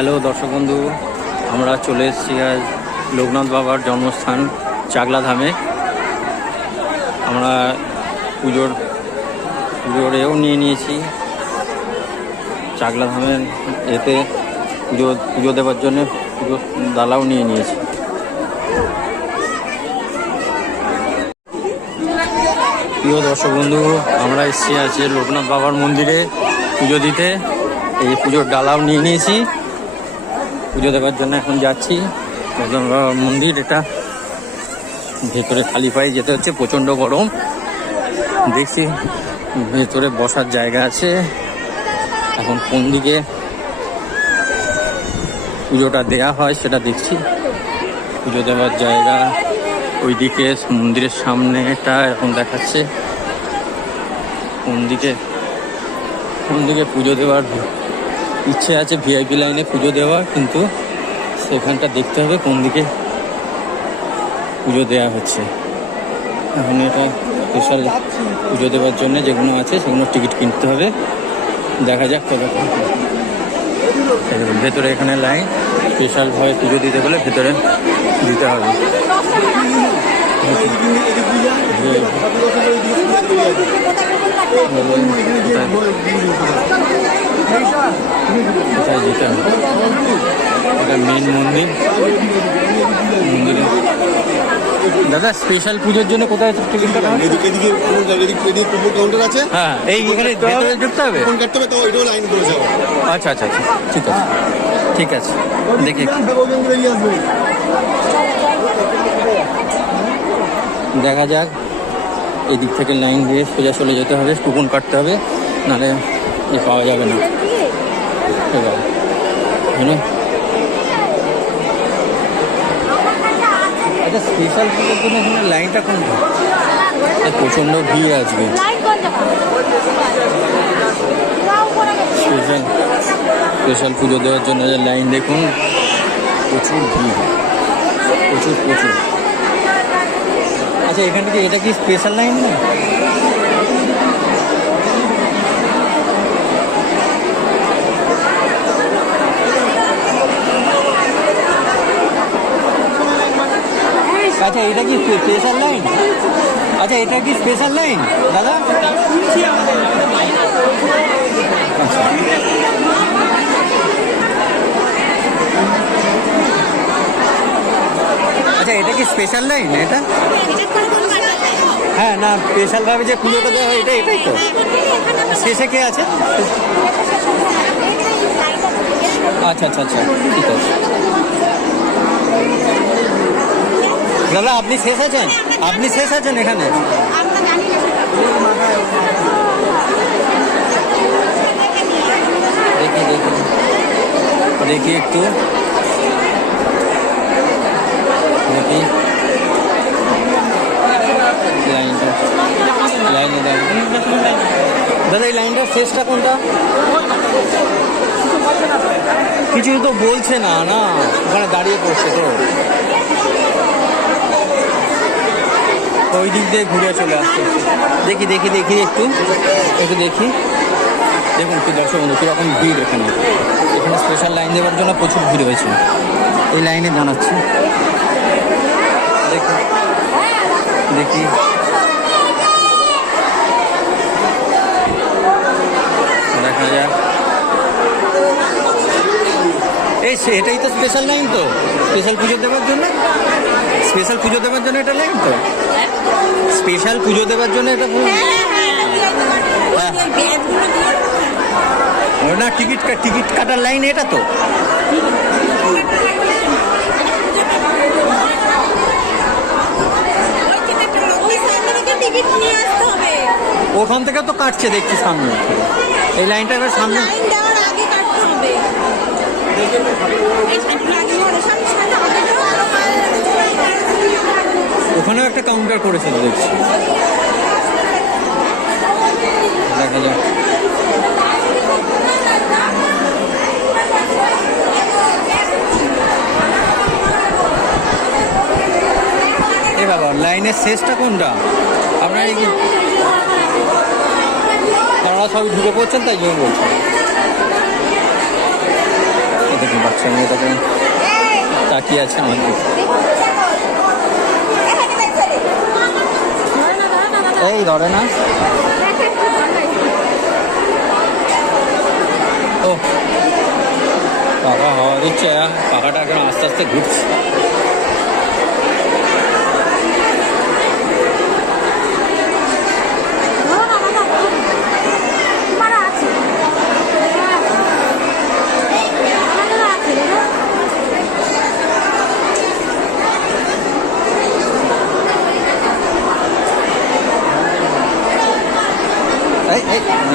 Hello দর্শক বন্ধু, আমরা চলে এসেছি আজ লোকনাথ বাবার জন্মস্থান চাকলা ধামে। আমরা পুজোর এও নিয়ে নিয়েছি চাকলা ধামের এতে পুজো দেওয়ার জন্য পুজোর ডালাও নিয়ে নিয়েছি। প্রিয় দর্শক বন্ধু, আমরা এসেছি আছে লোকনাথ বাবার মন্দিরে পুজো দিতে। এই পুজোর ডালাও নিয়ে নিয়েছি, পুজো দেওয়ার জন্য এখন যাচ্ছি। লোকনাথ বাবার মন্দির এটা, ভেতরে খালি পায়ে যেতে হচ্ছে, প্রচণ্ড গরম। দেখছি ভেতরে বসার জায়গা আছে। এখন কোন দিকে পুজোটা দেয়া হয় সেটা দেখছি। পুজো দেওয়ার জায়গা ওইদিকে মন্দিরের সামনে এটা এখন দেখাচ্ছে। কোন দিকে পুজো দেওয়ার ইচ্ছে আছে, ভিআইপি লাইনে পুজো দেওয়ার, কিন্তু সেখানটা দেখতে হবে কোন দিকে পুজো দেওয়া হচ্ছে। এখন এটা স্পেশাল পুজো দেওয়ার জন্য যেগুলো আছে সেগুলো টিকিট কিনতে হবে। দেখা যাক কতক্ষণ। ভেতরে এখানে লাইন, স্পেশালভাবে পুজো দিতে গেলে ভেতরে দিতে হবে। কোথায় যেতে হবে? এটা মেন মন্দিরে। দাদা, স্পেশাল পুজোর জন্য কোথায় টিকিট কাটা হবে? হ্যাঁ, এইখানে ভেতরে ঢুকতে হবে। আচ্ছা, ঠিক আছে দেখি দেখা যাক। এই দিক থেকে লাইন দিয়ে সোজা চলে যেতে হবে, কুপন কাটতে হবে, নাহলে পাওয়া যাবে না। আচ্ছা, স্পেশাল পুজোর জন্য এখানে লাইনটা কোনটা? প্রচণ্ড ভিড় আজকে। স্পেশাল পুজো দেওয়ার জন্য লাইন দেখুন, প্রচুর ভিড়, প্রচুর। আচ্ছা, এখান থেকে এটা কি স্পেশাল লাইন না? আচ্ছা, এটা কি স্পেশাল লাইন? আচ্ছা, এটা কি স্পেশাল লাইন দাদা? আচ্ছা, এটা কি স্পেশাল লাইন? এটা হ্যাঁ, না স্পেশালভাবে যে পুজোটা দেওয়া হয় এটাই তো। শেষে কে আছে? আচ্ছা, ঠিক আছে। দাদা, আপনি শেষ আছেন এখানে? দেখি একটু দেখি লাইনে দাদা, এই লাইনটার শেষটা কোনটা? কিছু তো বলছে না, ওখানে দাঁড়িয়ে পড়ছে তো। ওই দিক দিয়ে ঘুরে চলে আসছে। দেখি একটু দেখি। দেখুন কি দর্শক বন্ধু, কীরকম ভিড় এখানে স্পেশাল লাইন দেওয়ার জন্য প্রচুর ভিড় হয়েছে। এই লাইনে জানাচ্ছি, দেখি দেখা যাক। এটাই তো স্পেশাল লাইন তো, স্পেশাল পুজো দেওয়ার জন্য এটা লাইন তো, স্পেশাল পুজো দেওয়ার জন্য এটা। না, টিকিট কাটার লাইন এটা তো। ওখান থেকে তো কাটছে দেখছি সামনে। এই লাইনটা এবার সামনে ওখানেও একটা কাউন্টার করেছিল দেখছি। দেখা যাক। এ বাবা, লাইনের শেষটা কোনটা? আপনার আপনারা সবই ঢুকে পড়ছেন, তাই জন্য বলছি। বাচ্চা মেয়ে তাকে তাকিয়ে আছে আমাদের। এই ধরে না, ও পাখা হাওয়া দিচ্ছে, পাখাটা এখন আস্তে আস্তে ঘুরছে।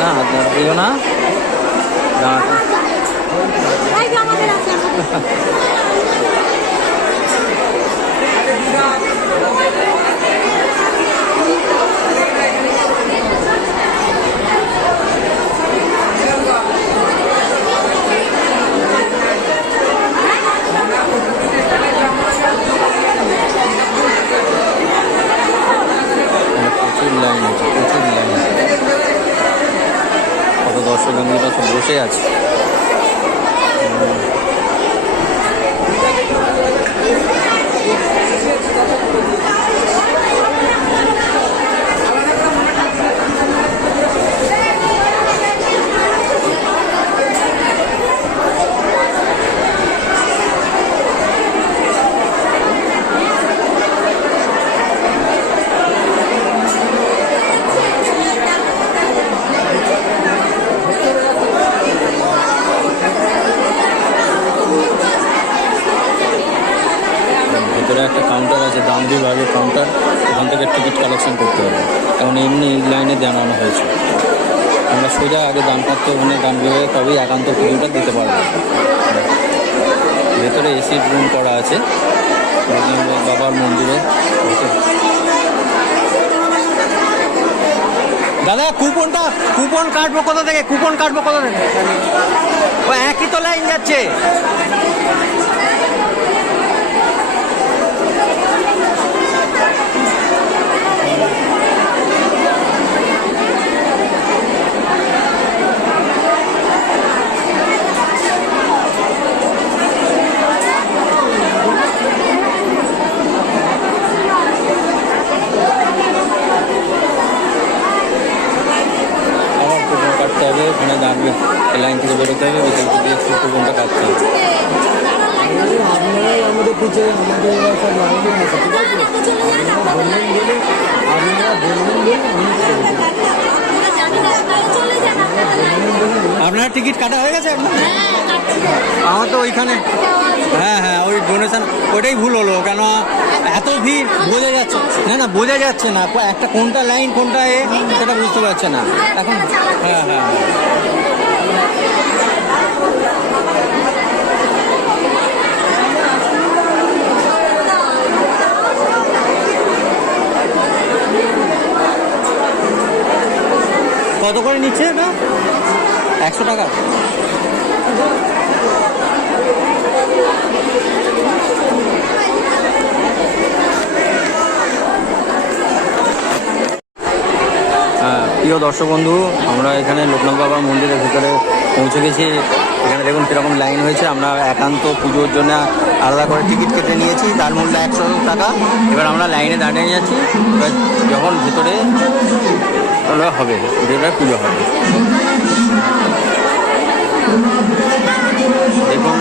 না হাত দিও না, প্রচুর লাইন আছে, প্রচুর লাইন। কত দর্শক বন্ধুরা সব বসে আছে। ভিতরে একটা কাউন্টার আছে, দাম বিভাগে কাউন্টার, ওখান থেকে টিকিট কালেকশন করতে হবে। এখন এমনি এই লাইনে জানানো হয়েছে, আমরা সোজা আগে দান করতে ওখানে দান বিভাগে, তবেই একান্ত পুজোটা দিতে পারবো। ভেতরে এসি রুম করা আছে বাবার মন্দিরে। দাদা কুপন কাটবো কোথা থেকে? কুপন কাটবো কোথা থেকে? ও একই তো লাইন যাচ্ছে। হবে ওখানে দাঁড়িয়ে লাইন থেকে বেরোতে হবে, ভিতরে দিয়ে কুপনটা কাটতে হবে। আমাদের পিছিয়ে আমাদের সব লাইনে আছে, ঠিক আছে? বললেন বলে আপনারা বললেন বলে আপনার টিকিট কাটা হয়ে গেছে আপনার? আমার তো ওইখানে, হ্যাঁ হ্যাঁ ওই ডোনেশন, ওটাই ভুল হলো। কেন এত ভিড় বোঝা যাচ্ছে না, বোঝা যাচ্ছে না একটা কোনটা লাইন কোনটা সেটা বুঝতে পারছে না এখন। হ্যাঁ হ্যাঁ কত করে নিচ্ছে না? 100 টাকা। প্রিয় দর্শক বন্ধু, আমরা এখানে লোকনাথ বাবার মন্দিরের ভিতরে পৌঁছে গেছি। এখানে দেখুন কীরকম লাইন হয়েছে। আমরা একান্ত পুজোর জন্য আলাদা করে টিকিট কেটে নিয়েছি, তার মূল্য 100 টাকা। এবার আমরা লাইনে দাঁড়িয়ে যাচ্ছি, এবার যখন ভিতরে হবে ভিতরে পুজো হবে। দেখুন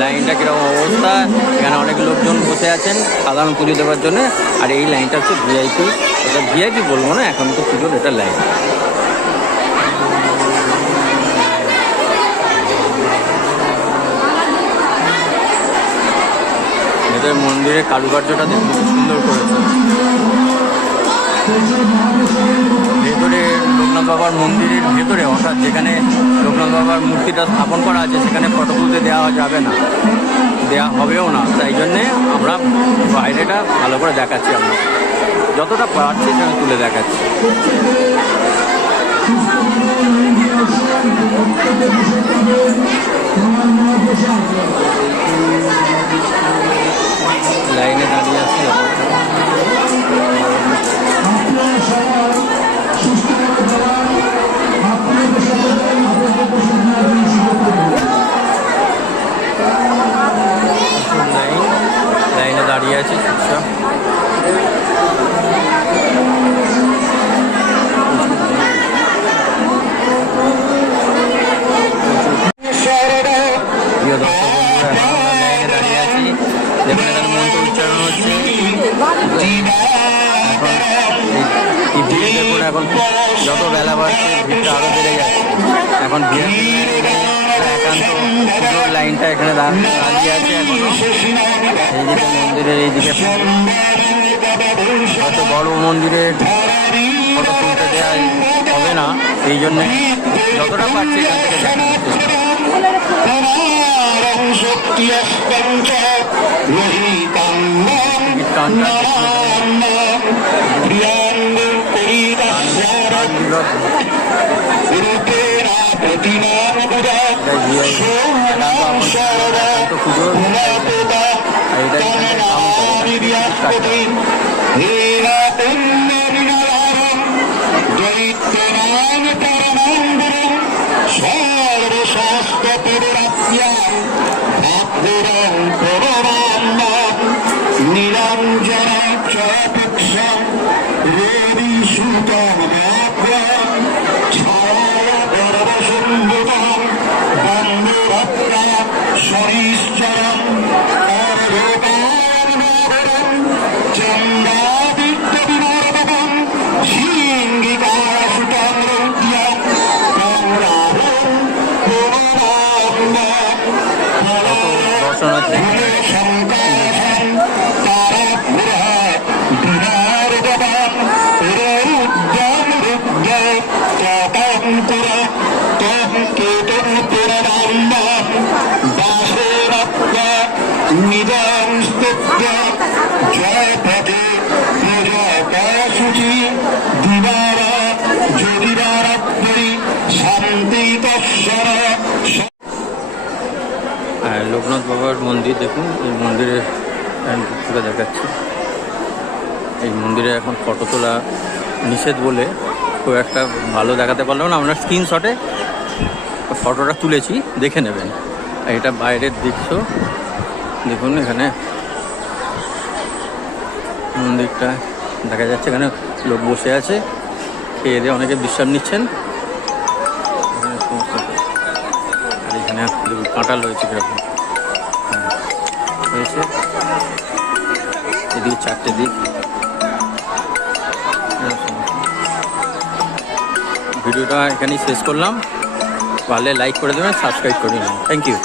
লাইনটা কীরকম অবস্থা। এখানে অনেক লোকজন বসে আছেন সাধারণ পুজো দেওয়ার জন্য। আর এই লাইনটা হচ্ছে ভিআইপি, এটা ভিআইপি বলবো না, এখন তো পুজোর এটা লাইন। এদের মন্দিরের কারুকার্যটা দেখুন সুন্দর করেছে। ভেতরে লোকনাথ বাবার মন্দিরের ভেতরে, অর্থাৎ যেখানে লোকনাথ বাবার মূর্তিটা স্থাপন করা আছে সেখানে ফটো তুলতে দেওয়া যাবে না, দেওয়া হবেও না। তাই জন্যে আমরা বাইরেটা ভালো করে দেখাচ্ছি, আমরা যতটা পারছি সেখানে তুলে দেখাচ্ছি। লাইনে দাঁড়িয়ে আছি। যত বেলা বাড়ছে ভিড়টা আরও বেড়ে যাচ্ছে। এখন একান্ত পুজোর লাইনটা এখানে দাঁড়িয়ে আছে এখনো। এইদিকে মন্দিরের এইদিকে হয়তো বড় মন্দিরের ফটো তুলতে দেওয়া হবে না, এই জন্যে যতটা পারছি এখান থেকে দেখানোর লোকনাথ বাবার মন্দির দেখুন। এই মন্দিরে থেকে দেখাচ্ছি, এই মন্দিরে এখন ফটো তোলা নিষেধ বলে খুব একটা ভালো দেখাতে পারলাম না। আমরা স্ক্রিনশটে ফটোটা তুলেছি, দেখে নেবেন। এটা বাইরের দৃশ্য দেখুন। এখানে মন্দিরটা দেখা যাচ্ছে, এখানে লোক বসে আছে, খেয়ে দিয়ে অনেকে বিশ্রাম নিচ্ছেন। এখানে সমস্ত আর এখানে কাঁঠাল রয়েছে, কীরকম হয়েছে এদিকে 4টে দিক। ভিডিওটা এখানেই শেষ করলাম। ভালো লাইক করে দেবেন, সাবস্ক্রাইব করে দেবেন। Thank you.